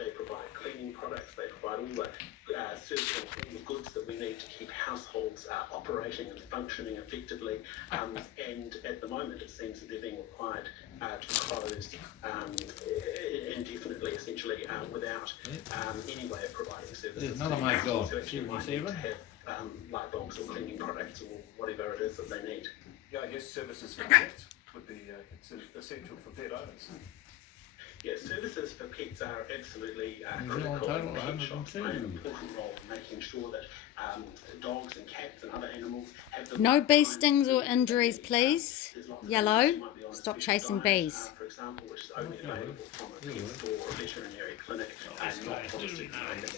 they provide cleaning products, they provide all the servicing all the goods that we need to keep households operating and functioning effectively. And at the moment, it seems that they're being required to close indefinitely, essentially, without any way of providing services. There's none of my God. So actually might need to have light bulbs or cleaning products or whatever it is that they need. Yeah, I guess services for pets would be considered essential for pet owners. Yeah, services for pets are absolutely critical. Pet shops play an important role in making sure that dogs and cats and other animals have the No bee stings or injuries, please. Yellow. Stop chasing bees. For example, which is only available from a pet store or a veterinary clinic and not from a supermarket.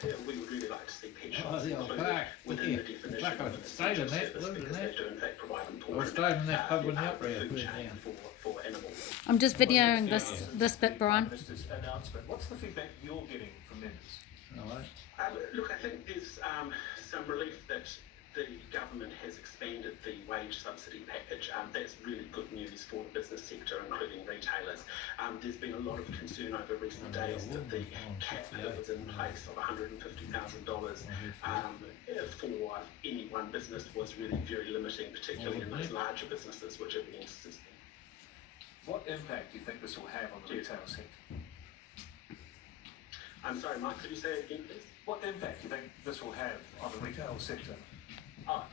So we would really like to see pet shops included within the definition of an essential service because they do in fact provide important food chain for animals. I'm just videoing this bit, Brian. Announcement. What's the feedback you're getting from members? Look, I think there's some relief that the government has expanded the wage subsidy package. That's really good news for the business sector, including retailers. There's been a lot of concern over recent days that the cap that was in place of $150,000 for any one business was really very limiting, particularly in those larger businesses which have been insisting. What impact do you think this will have on the retail sector? I'm sorry, Mike, could you say it again, please? What impact do you think this will have on the retail sector?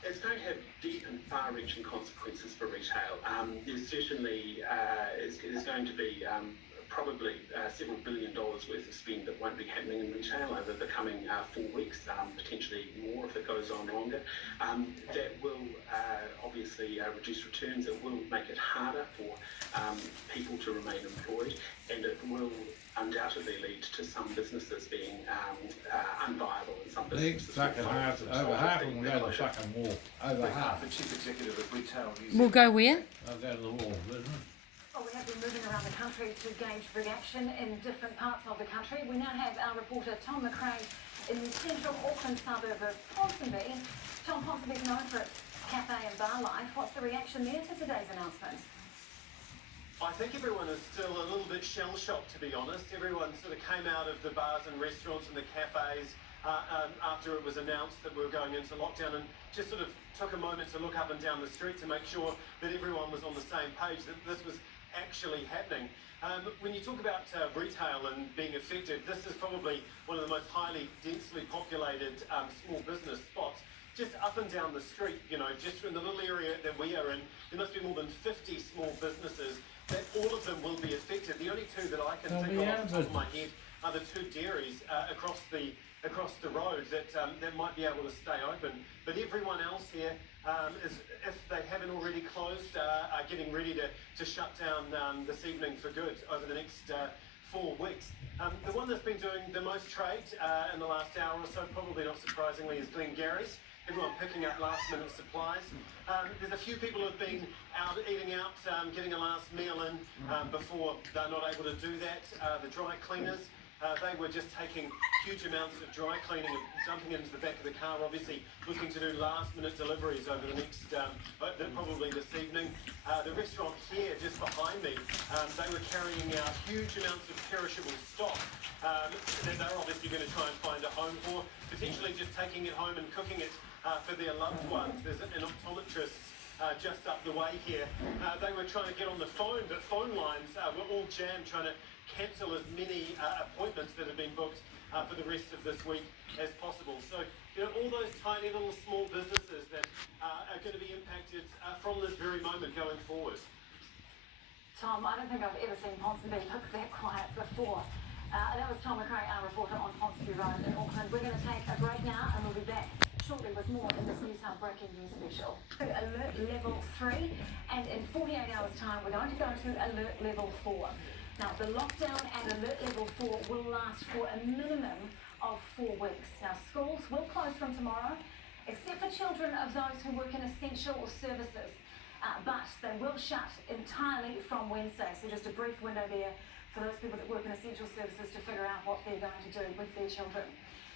It's going to have deep and far-reaching consequences for retail. There's certainly there's going to be probably several $1 billion worth of spend that won't be happening in retail over the coming 4 weeks, potentially more if it goes on longer. That will obviously reduce returns. It will make it harder for people to remain employed, and it will undoubtedly lead to some businesses being unviable and some businesses over half of them will go to the fucking wall. Over half. The chief executive of retail We'll go where? They'll go to the wall, isn't it? Well, we have been moving around the country to gauge reaction in different parts of the country. We now have our reporter Tom McRae in the central Auckland suburb of Ponsonby. Tom, Ponsonby's known for its cafe and bar life. What's the reaction there to today's announcement? I think everyone is still a little bit shell-shocked, to be honest. Everyone sort of came out of the bars and restaurants and the cafes after it was announced that we were going into lockdown, and just sort of took a moment to look up and down the street to make sure that everyone was on the same page, that this was actually happening. When you talk about retail and being affected, this is probably one of the most highly densely populated small business spots. Just up and down the street, you know, just in the little area that we are in, there must be more than 50 small businesses that all of them will be affected. The only two that I can think of off the top of my head are the two dairies across the road that might be able to stay open. But everyone else here, if they haven't already closed, are getting ready to shut down this evening for good over the next 4 weeks. The one that's been doing the most trade in the last hour or so, probably not surprisingly, is Glengarry's. Everyone picking up last-minute supplies. There's a few people who have been out eating out, getting a last meal in before they're not able to do that. The dry cleaners, they were just taking huge amounts of dry cleaning and dumping it into the back of the car, obviously looking to do last-minute deliveries over the next, probably this evening. The restaurant here, just behind me, they were carrying out huge amounts of perishable stock that they're obviously going to try and find a home for, potentially just taking it home and cooking it for their loved ones. There's an optometrist just up the way here. They were trying to get on the phone, but phone lines were all jammed, trying to cancel as many appointments that have been booked for the rest of this week as possible. So, you know, all those tiny little small businesses that are going to be impacted from this very moment going forward. Tom, I don't think I've ever seen Ponsonby look that quiet before. That was Tom McRae, our reporter on Ponsonby Road in Auckland. We're going to take a break now and we'll be back shortly with more in this Newtown Breaking News special. Alert level 3, and in 48 hours time we're going to go to alert level 4. Now the lockdown and alert level 4 will last for a minimum of 4 weeks. Now schools will close from tomorrow, except for children of those who work in essential services, but they will shut entirely from Wednesday. So just a brief window there for those people that work in essential services to figure out what they're going to do with their children.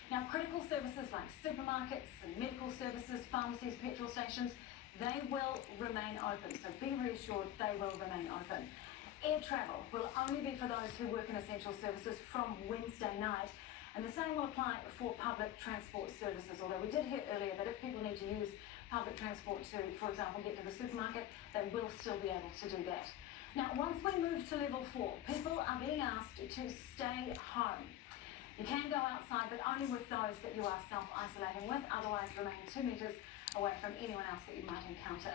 Now, critical services like supermarkets and medical services, pharmacies, petrol stations, they will remain open. So be reassured, they will remain open. Air travel will only be for those who work in essential services from Wednesday night, and the same will apply for public transport services, although we did hear earlier that if people need to use public transport to, for example, get to the supermarket, they will still be able to do that. Now, once we move to level 4, people are being asked to stay home. You can go outside, but only with those that you are self-isolating with, otherwise remain 2 metres away from anyone else that you might encounter.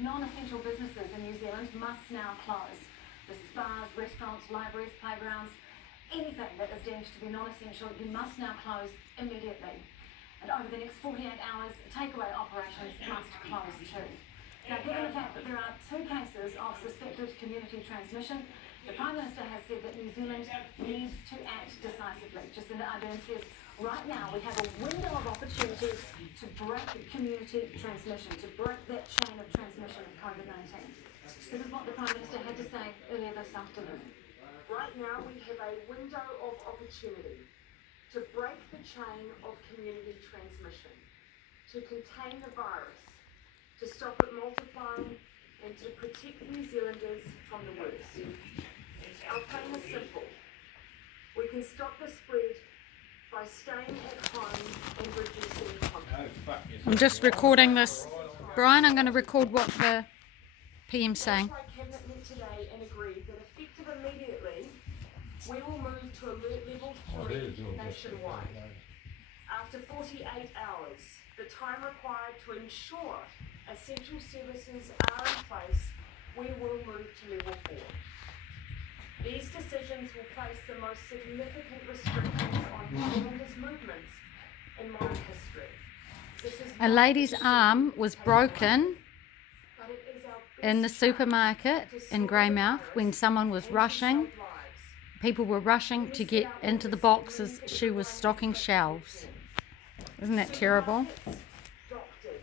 Non-essential businesses in New Zealand must now close. This is bars, restaurants, libraries, playgrounds, anything that is deemed to be non-essential, you must now close immediately. And over the next 48 hours, takeaway operations must close too. Now, given the fact that there are 2 cases of suspected community transmission, the Prime Minister has said that New Zealand needs to act decisively. Jacinda Ardern says, right now we have a window of opportunity to break community transmission, to break that chain of transmission of COVID-19. This is what the Prime Minister had to say earlier this afternoon. Right now we have a window of opportunity to break the chain of community transmission, to contain the virus, to stop it multiplying and to protect New Zealanders from the worst. Our plan is simple. We can stop the spread by staying at home and reducing contact. I'm just recording this. Brian, I'm going to record what the PM's saying. That's why Cabinet met today and agreed that effective immediately, we will move to alert level 3 nationwide. After 48 hours, the time required to ensure essential services are in place, we will move to level 4. These decisions will place the most significant restrictions on New Zealanders' movements in modern history. This is A lady's arm was broken but it is our in the best supermarket chance to in slow the Greymouth when virus someone was and to rushing. save lives. People were rushing to get into the boxes she was stocking shelves. Isn't that terrible? Doctors,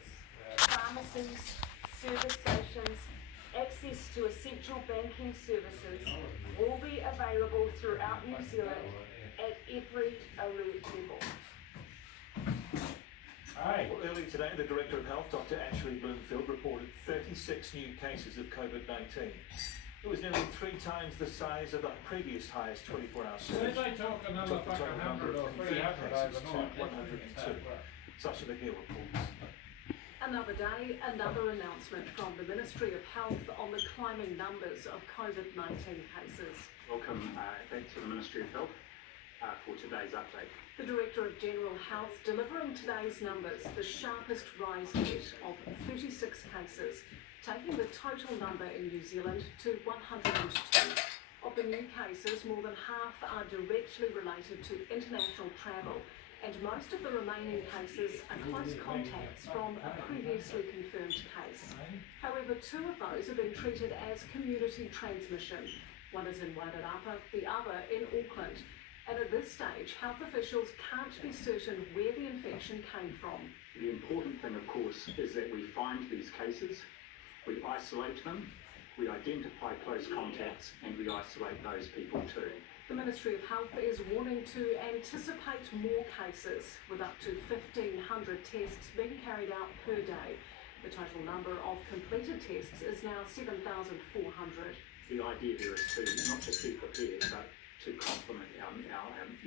pharmacies, service stations, access to essential banking services will be available throughout New Zealand at every alert level. Well, early today, the Director of Health, Dr. Ashley Bloomfield, reported 36 new cases of COVID-19. It was nearly 3 times the size of the previous highest 24-hour surge. They talk another Took the total fucking number 100 of or confirmed 300 cases to overnight. 102. Sasha McNeil reports. Another day, another announcement from the Ministry of Health on the climbing numbers of COVID-19 cases. Welcome back to the Ministry of Health for today's update. The Director of General Health delivering today's numbers, the sharpest rise yet of 36 cases, taking the total number in New Zealand to 102. Of the new cases, more than half are directly related to international travel, and most of the remaining cases are close contacts from a previously confirmed case. However, 2 of those have been treated as community transmission. One is in Wairarapa, the other in Auckland. And at this stage, health officials can't be certain where the infection came from. The important thing, of course, is that we find these cases, we isolate them, we identify close contacts, and we isolate those people too. The Ministry of Health is warning to anticipate more cases, with up to 1,500 tests being carried out per day. The total number of completed tests is now 7,400. The idea here is to not just be prepared, but to complement our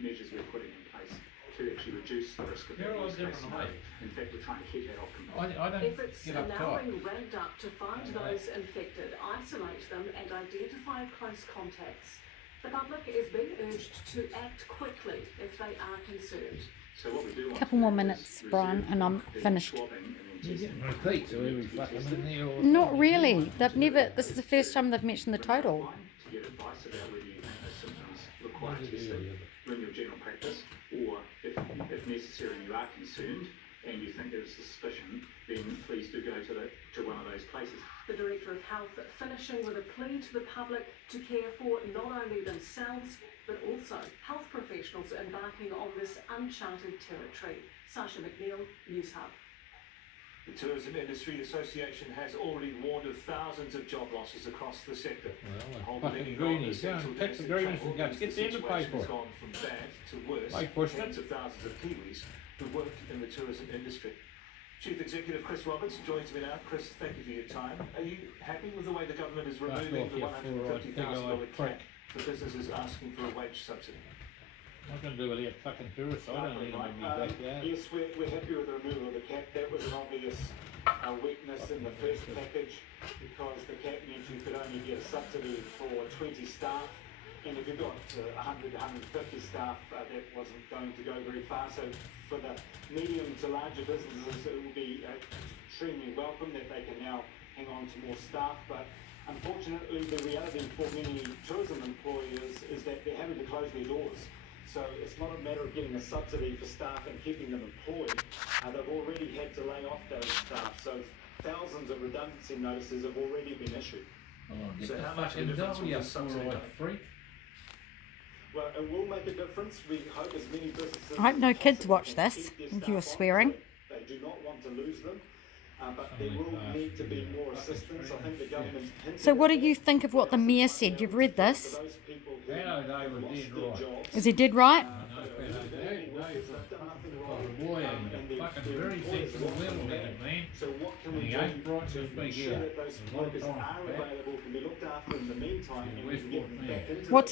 measures we're putting in place to actually reduce the risk of They're all that different, scenario. mate. In fact, we're trying to keep that off completely. I don't Efforts get are now uptight. being ramped up to find those infected, isolate them and identify close contacts. The public is being urged to act quickly if they are concerned. So what we do want Couple to more do minutes, is Brian, reserve and I'm the finished. swabbing and then You testing. get repeats of every fucking minute or Not really. They've never. This is the first time they've mentioned the total. To get advice about whether you have symptoms require testing in your general practice, or if necessary and you are concerned and you think there's suspicion, then please do go to one of those places. The Director of Health finishing with a plea to the public to care for not only themselves, but also health professionals embarking on this uncharted territory. Sasha McNeil, News Hub. The Tourism Industry Association has already warned of thousands of job losses across the sector. Well, Whole fucking billion on greenies, go essential and pick the domestic greenies travel and go. means Get the them to pay situation for has it. gone from bad to worse They pushed for it. tens of thousands of Kiwis who work in the tourism industry. Chief Executive Chris Roberts joins me now. Chris, thank you for your time. Are you happy with the way the government is removing the $150,000 cap for businesses asking for a wage subsidy? What can I do with that fucking tourist? I don't need them in my backyard. Yes, we're happy with the removal of the cap. That was an obvious weakness in the first package because the cap meant you could only get a subsidy for 20 staff, and if you've got 100, 150 staff, that wasn't going to go very far. So for the medium to larger businesses, it will be extremely welcome that they can now hang on to more staff. But unfortunately, the reality for many tourism employers is that they're having to close their doors. So it's not a matter of getting a subsidy for staff and keeping them employed. They've already had to lay off those staff. So thousands of redundancy notices have already been issued. Oh, get So the how much of a fucking difference will you the subsidy poor old make? freak. Well, it will make a difference. We hope as many businesses. I hope no as kids possible watch can this, keep their if staff you were on. swearing. They do not want to lose them. But there will need to be more assistance. I think the government. So what do you think of what the mayor said? You've read this. For those people who Hello, they were lost dead their right. jobs, Is he dead right? The boy and the fucking very sensible little man, man. So what can we And he do ain't brought to this big ensure out. that those There's a lot of workers time are for that. available, can be looked after in the meantime, and we can get them back into What's